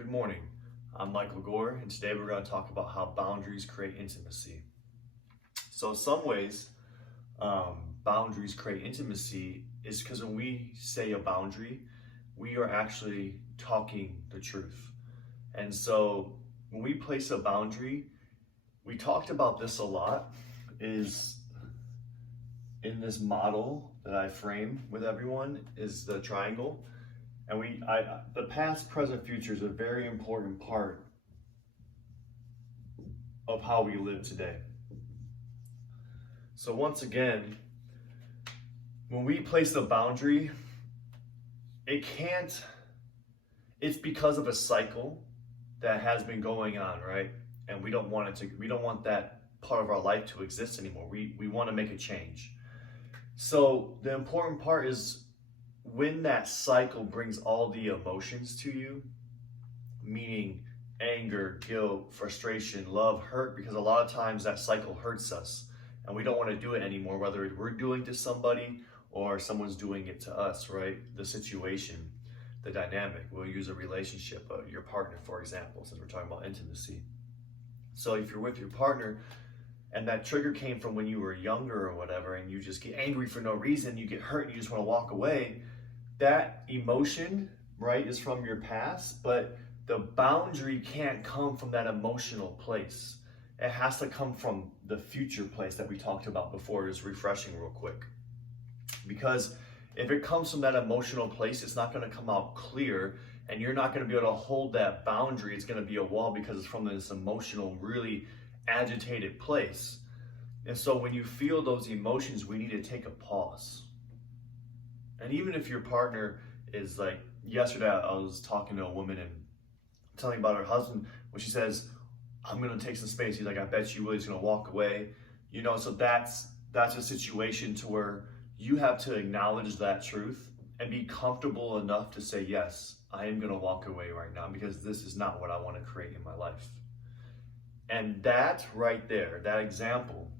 Good morning. I'm Michael Gore, and today we're going to talk about how boundaries create intimacy. So, some ways boundaries create intimacy is because when we say a boundary, we are actually talking the truth. And so, when we place a boundary, we talked about this a lot, is in this model that I frame with everyone is the triangle. And the past, present, future is a very important part of how we live today. So once again, when we place a boundary, it's because of a cycle that has been going on, right? And we don't want that part of our life to exist anymore. We want to make a change. So the important part is when that cycle brings all the emotions to you, meaning anger, guilt, frustration, love, hurt, because a lot of times that cycle hurts us and we don't want to do it anymore, whether we're doing to somebody or someone's doing it to us, right? The situation, the dynamic. We'll use a relationship, your partner, for example, since we're talking about intimacy. So if you're with your partner and that trigger came from when you were younger or whatever, and you just get angry for no reason, you get hurt and you just want to walk away, that emotion, right, is from your past, but the boundary can't come from that emotional place. It has to come from the future place that we talked about before, just refreshing real quick. Because if it comes from that emotional place, it's not going to come out clear, and you're not going to be able to hold that boundary. It's going to be a wall because it's from this emotional, really agitated place. And so when you feel those emotions, we need to take a pause. And even if your partner is like, yesterday I was talking to a woman and telling about her husband, when she says, I'm going to take some space. He's like, I bet you will. He's going to walk away. So that's a situation to where you have to acknowledge that truth and be comfortable enough to say, yes, I am going to walk away right now because this is not what I want to create in my life. And that right there, that example,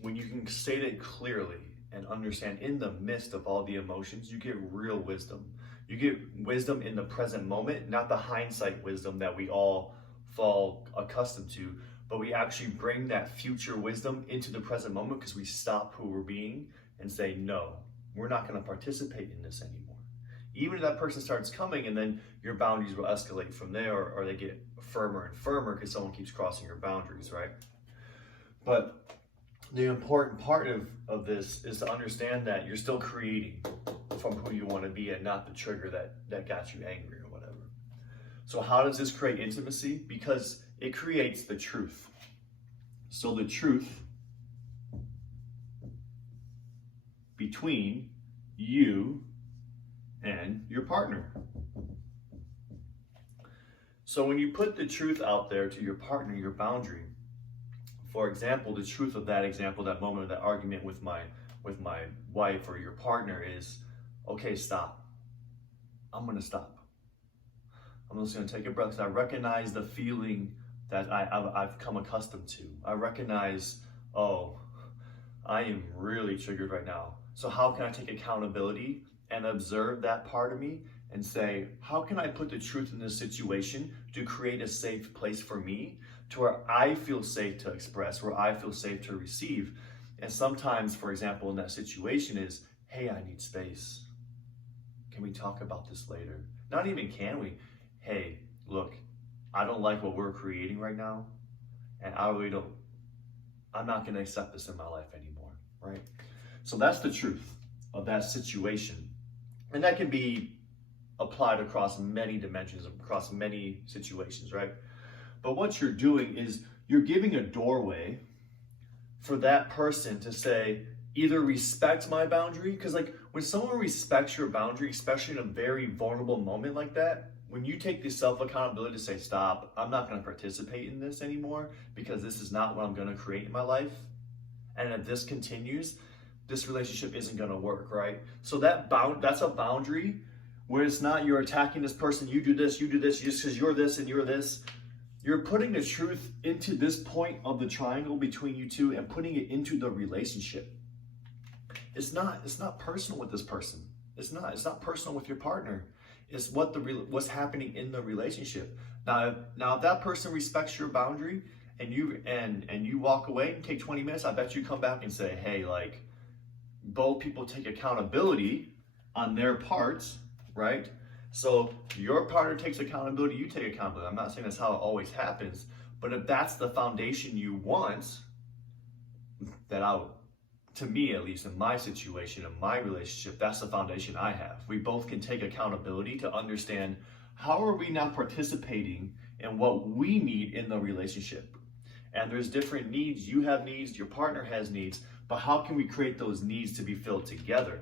when you can state it clearly and understand in the midst of all the emotions, you get real wisdom. You get wisdom in the present moment, not the hindsight wisdom that we all fall accustomed to, but we actually bring that future wisdom into the present moment because we stop who we're being and say, no, we're not going to participate in this anymore. Even if that person starts coming, and then your boundaries will escalate from there, or they get firmer and firmer because someone keeps crossing your boundaries, right? But the important part of this is to understand that you're still creating from who you want to be and not the trigger that got you angry or whatever. So how does this create intimacy? Because it creates the truth. So the truth between you and your partner. So when you put the truth out there to your partner, your boundary, for example, the truth of that example, that moment of that argument with my wife or your partner is, okay, stop. I'm going to stop. I'm just going to take a breath because I recognize the feeling that I've come accustomed to. I recognize, oh, I am really triggered right now. So how can I take accountability and observe that part of me and say, how can I put the truth in this situation to create a safe place for me to where I feel safe to express, where I feel safe to receive? And sometimes, for example, in that situation is, hey, I need space. Can we talk about this later? Not even can we. Hey, look, I don't like what we're creating right now, and I'm not going to accept this in my life anymore, right? So that's the truth of that situation. And that can be applied across many dimensions, across many situations, right? But what you're doing is you're giving a doorway for that person to say, either respect my boundary, because like when someone respects your boundary, especially in a very vulnerable moment like that, when you take the self-accountability to say, stop, I'm not going to participate in this anymore because this is not what I'm going to create in my life. And if this continues, this relationship isn't going to work, right? So that's a boundary where it's not you're attacking this person, you do this, just because you're this and you're this. You're putting the truth into this point of the triangle between you two and putting it into the relationship. It's not personal with this person. It's not personal with your partner. It's what's happening in the relationship. Now if that person respects your boundary and you walk away and take 20 minutes, I bet you come back and say, hey, like, both people take accountability on their parts, right? So your partner takes accountability, you take accountability. I'm not saying that's how it always happens, but if that's the foundation you want, to me, at least in my situation, in my relationship, that's the foundation I have. We both can take accountability to understand, how are we not participating in what we need in the relationship? And there's different needs. You have needs, your partner has needs, but how can we create those needs to be filled together?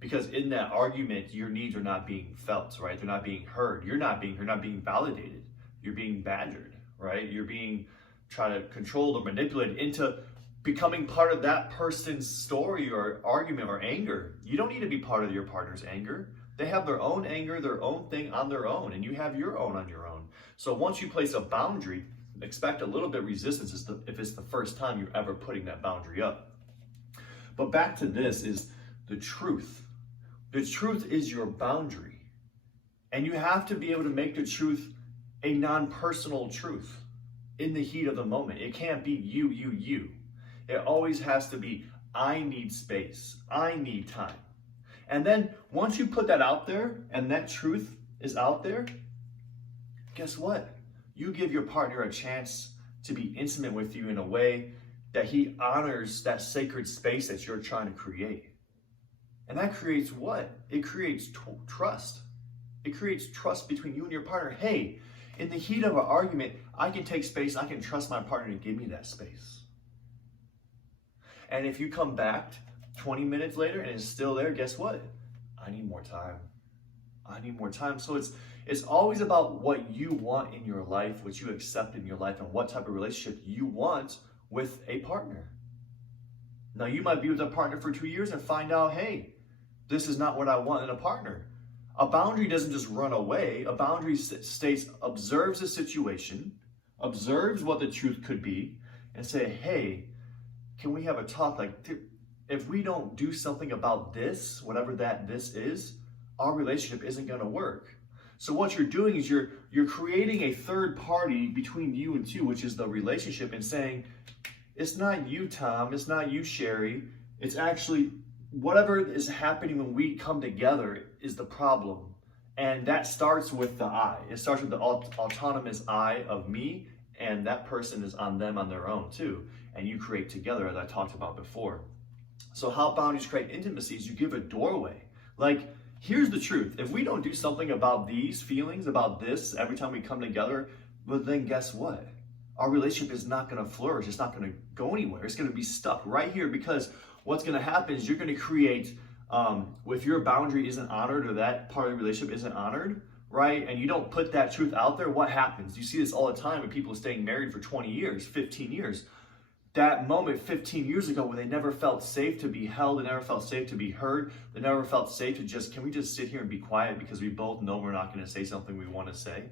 Because in that argument, your needs are not being felt, right? They're not being heard. You're not being validated. You're being badgered, right? You're being tried to controlled or manipulated into becoming part of that person's story or argument or anger. You don't need to be part of your partner's anger. They have their own anger, their own thing on their own, and you have your own on your own. So once you place a boundary, expect a little bit of resistance if it's the first time you're ever putting that boundary up. But back to this is the truth. The truth is your boundary. And you have to be able to make the truth a non-personal truth in the heat of the moment. It can't be you. It always has to be, I need space. I need time. And then once you put that out there and that truth is out there, guess what? You give your partner a chance to be intimate with you in a way that he honors that sacred space that you're trying to create. And that creates what? It creates trust. It creates trust between you and your partner. Hey, in the heat of an argument, I can take space. I can trust my partner to give me that space. And if you come back 20 minutes later and it's still there, guess what? I need more time. I need more time. So it's always about what you want in your life, what you accept in your life, and what type of relationship you want with a partner. Now, you might be with a partner for 2 years and find out, hey, this is not what I want in a partner. A boundary doesn't just run away. A boundary states, observes the situation, observes what the truth could be, and say, hey, can we have a talk? Like, if we don't do something about this, whatever this is, our relationship isn't going to work. So what you're doing is you're creating a third party between you and two, which is the relationship, and saying, it's not you, Tom, it's not you, Sherry, it's actually whatever is happening when we come together is the problem. And that starts with the I. It starts with the autonomous I of me, and that person is on them on their own too. And you create together, as I talked about before. So how boundaries create intimacy is you give a doorway. Like, here's the truth. If we don't do something about these feelings, about this, every time we come together, well, then guess what? Our relationship is not going to flourish. It's not going to go anywhere. It's going to be stuck right here, because what's going to happen is you're going to create, if your boundary isn't honored, or that part of the relationship isn't honored, right? And you don't put that truth out there, what happens? You see this all the time with people staying married for 20 years, 15 years. That moment 15 years ago when they never felt safe to be held, they never felt safe to be heard, they never felt safe to can we just sit here and be quiet because we both know we're not going to say something we want to say?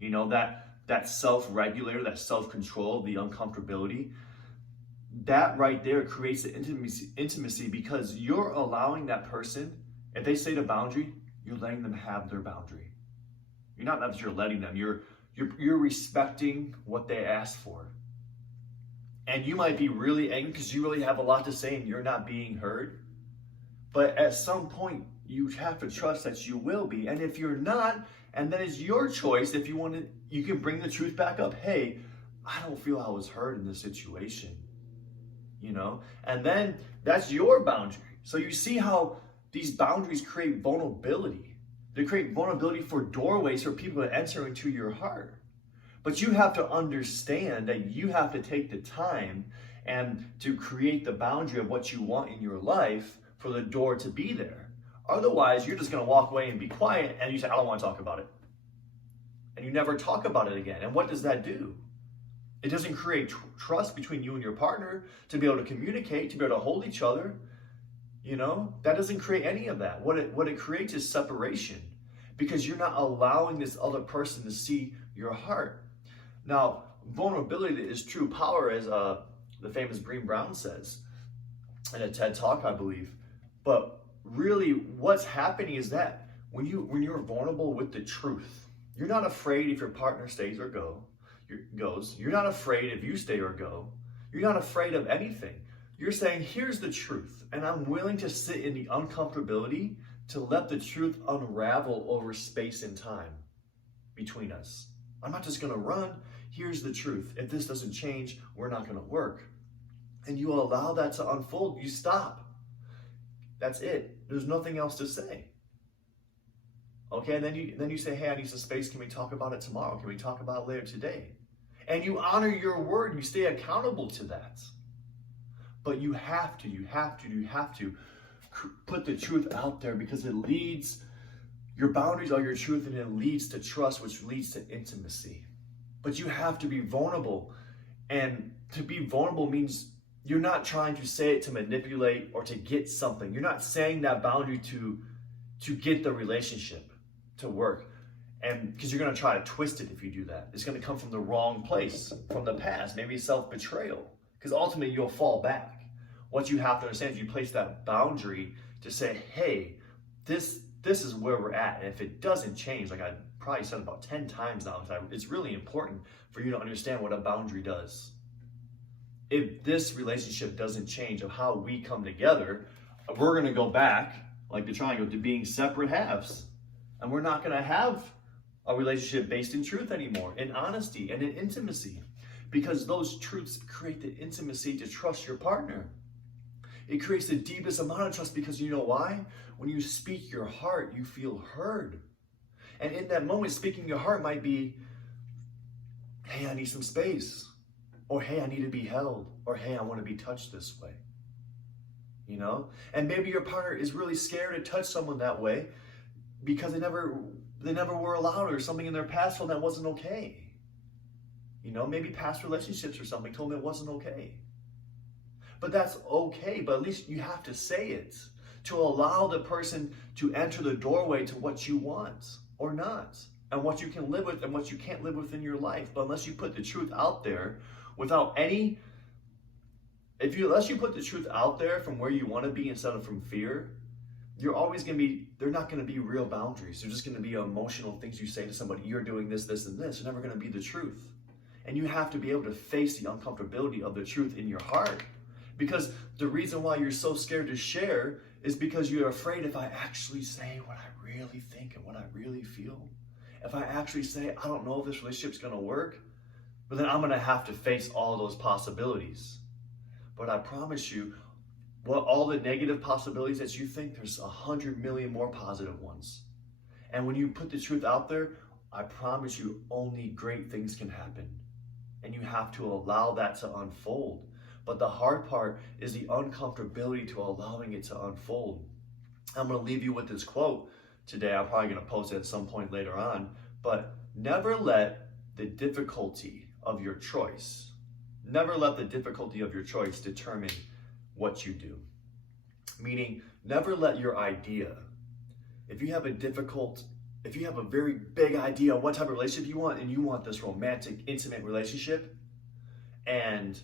You know, that self-regulator, that self-control, the uncomfortability, that right there creates the intimacy because you're allowing that person, if they say the boundary, you're letting them have their boundary. You're not that you're letting them, you're respecting what they asked for. And you might be really angry because you really have a lot to say and you're not being heard. But at some point, you have to trust that you will be. And if you're not, and then it's your choice, if you want to, you can bring the truth back up. Hey, I don't feel I was heard in this situation. You know? And then that's your boundary. So you see how these boundaries create vulnerability. They create vulnerability for doorways for people to enter into your heart. But you have to understand that you have to take the time and to create the boundary of what you want in your life for the door to be there. Otherwise, you're just going to walk away and be quiet and you say, I don't want to talk about it. And you never talk about it again. And what does that do? It doesn't create trust between you and your partner to be able to communicate, to be able to hold each other. You know, that doesn't create any of that. What it creates is separation because you're not allowing this other person to see your heart. Now, vulnerability is true power, as the famous Brené Brown says in a TED Talk, I believe. But really, what's happening is that when you're vulnerable with the truth, you're not afraid if your partner stays or goes. You're not afraid if you stay or go. You're not afraid of anything. You're saying, here's the truth, and I'm willing to sit in the uncomfortability to let the truth unravel over space and time between us. I'm not just gonna run. Here's the truth. If this doesn't change, we're not gonna work. And you allow that to unfold. You stop. That's it. There's nothing else to say. Okay, and then you say, hey, I need some space. Can we talk about it tomorrow? Can we talk about it later today? And you honor your word. You stay accountable to that. But you have to put the truth out there, because it leads, your boundaries are your truth, and it leads to trust, which leads to intimacy. But you have to be vulnerable. And to be vulnerable means you're not trying to say it to manipulate or to get something. You're not saying that boundary to get the relationship to work. And because you're going to try to twist it if you do that. It's going to come from the wrong place, from the past, maybe self-betrayal. Because ultimately you'll fall back. What you have to understand is you place that boundary to say, hey, this is where we're at. And if it doesn't change, like I probably said about 10 times now, it's really important for you to understand what a boundary does. If this relationship doesn't change of how we come together, we're going to go back, like the triangle, to being separate halves. And we're not going to have a relationship based in truth anymore, in honesty and in intimacy. Because those truths create the intimacy to trust your partner. It creates the deepest amount of trust, because you know why? When you speak your heart, you feel heard. And in that moment, speaking your heart might be, hey, I need some space. Or, hey, I need to be held. Or, hey, I want to be touched this way. You know? And maybe your partner is really scared to touch someone that way because they never were allowed, or something in their past told them that wasn't okay. You know, maybe past relationships or something told them it wasn't okay. But that's okay, but at least you have to say it to allow the person to enter the doorway to what you want or not, and what you can live with and what you can't live with in your life. But unless you put the truth out there unless you put the truth out there from where you want to be instead of from fear, they're not going to be real boundaries. They're just going to be emotional things you say to somebody. You're doing this, this, and this. They're never going to be the truth. And you have to be able to face the uncomfortability of the truth in your heart. Because the reason why you're so scared to share is because you're afraid, if I actually say what I really think and what I really feel, if I actually say, I don't know if this relationship's going to work, but then I'm going to have to face all those possibilities. But I promise you, all the negative possibilities that you think, there's 100 million more positive ones. And when you put the truth out there, I promise you, only great things can happen. And you have to allow that to unfold. But the hard part is the uncomfortability to allowing it to unfold. I'm going to leave you with this quote today. I'm probably going to post it at some point later on. But never let the difficulty of your choice determine what you do. Meaning, never let your idea, if you have a very big idea of what type of relationship you want, and you want this romantic, intimate relationship, and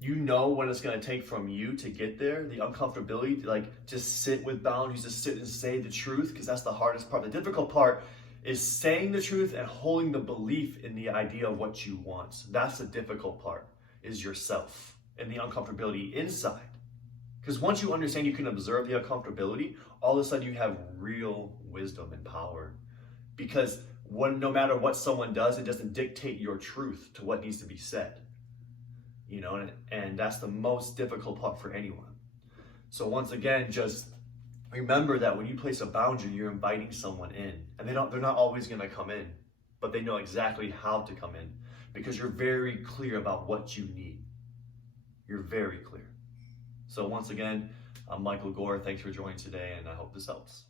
you know what it's going to take from you to get there, the uncomfortability to just sit with boundaries, to sit and say the truth, because that's the hardest part. The difficult part is saying the truth and holding the belief in the idea of what you want. That's the difficult part, is yourself and the uncomfortability inside. Because once you understand, you can observe the uncomfortability, all of a sudden you have real wisdom and power. Because no matter what someone does, it doesn't dictate your truth to what needs to be said. You know, and that's the most difficult part for anyone. So once again, just remember that when you place a boundary, you're inviting someone in. And they're not always going to come in, but they know exactly how to come in, because you're very clear about what you need. You're very clear. So once again, I'm Michael Gore. Thanks for joining today, and I hope this helps.